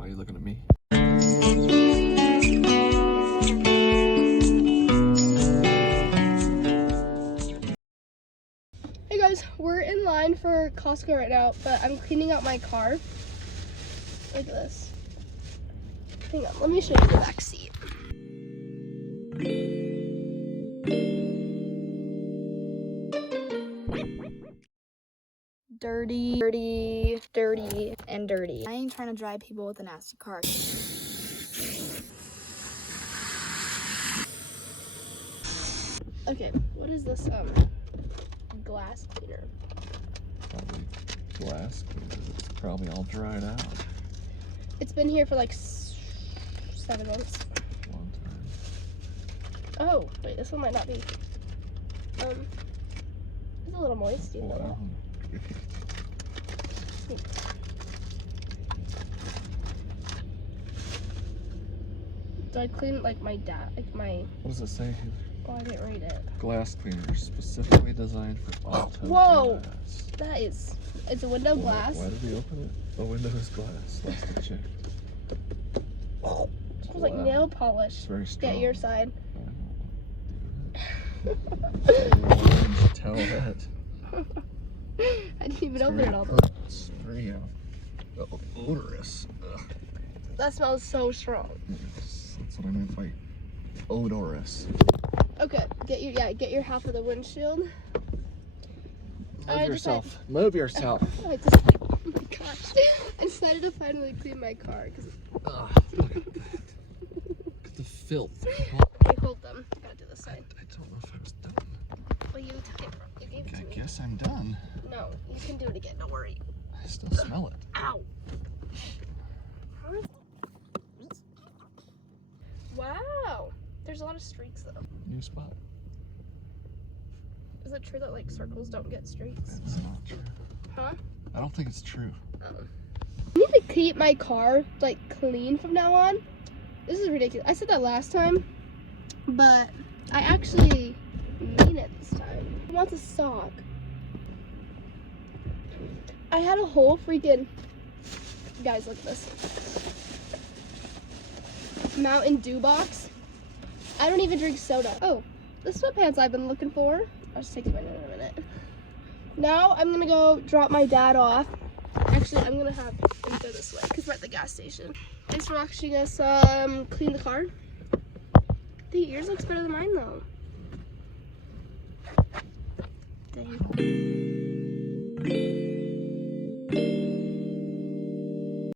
Why are you looking at me? Hey guys, we're in line for Costco right now, but I'm cleaning out my car. Look at this. Hang on, let me show you the back seat. Dirty, dirty, and dirty. I ain't trying to drive people with a nasty car. Okay, what is this glass cleaner? Probably glass cleaner. It's probably all dried out. It's been here for like 7 months. Long time. Oh, wait, this one might not be. It's a little moist, you know Wow. that? So I clean like my my. What does it say? Oh, I didn't read it. Glass cleaner specifically designed for auto Whoa! glass. That is, it's a window glass. Why did we open it? The window is glass. Last I checked. It smells like nail polish. It's very strong. Get your side. I don't do tell that. I didn't even open it all. It's very odorous. Ugh. That smells so strong. Yes, that's what I meant by odorous. Okay, get your half of the windshield. Move yourself. Move yourself. Oh my gosh. I decided to finally clean my car. Look at that. Look at the filth. Okay, hold them. I gotta do this side. I don't know if I was done. Well, you took it. You gave it to I me. guess I'm done. No, you can do it again. Don't worry. I still smell it. Ow. Wow. There's a lot of streaks though. New spot. Is it true that like circles don't get streaks? That's not true. Huh? I don't think it's true. I need to keep my car like clean from now on. This is ridiculous. I said that last time, but I actually mean it this time. Who wants a sock? I had a whole freaking, guys, look at this. Mountain Dew box. I don't even drink soda. Oh, the sweatpants I've been looking for. I'll just take them in a minute. Now I'm gonna go drop my dad off. Actually, I'm gonna have him go this way because we're at the gas station. Thanks for watching us clean the car. The yours looks better than mine though. Dang.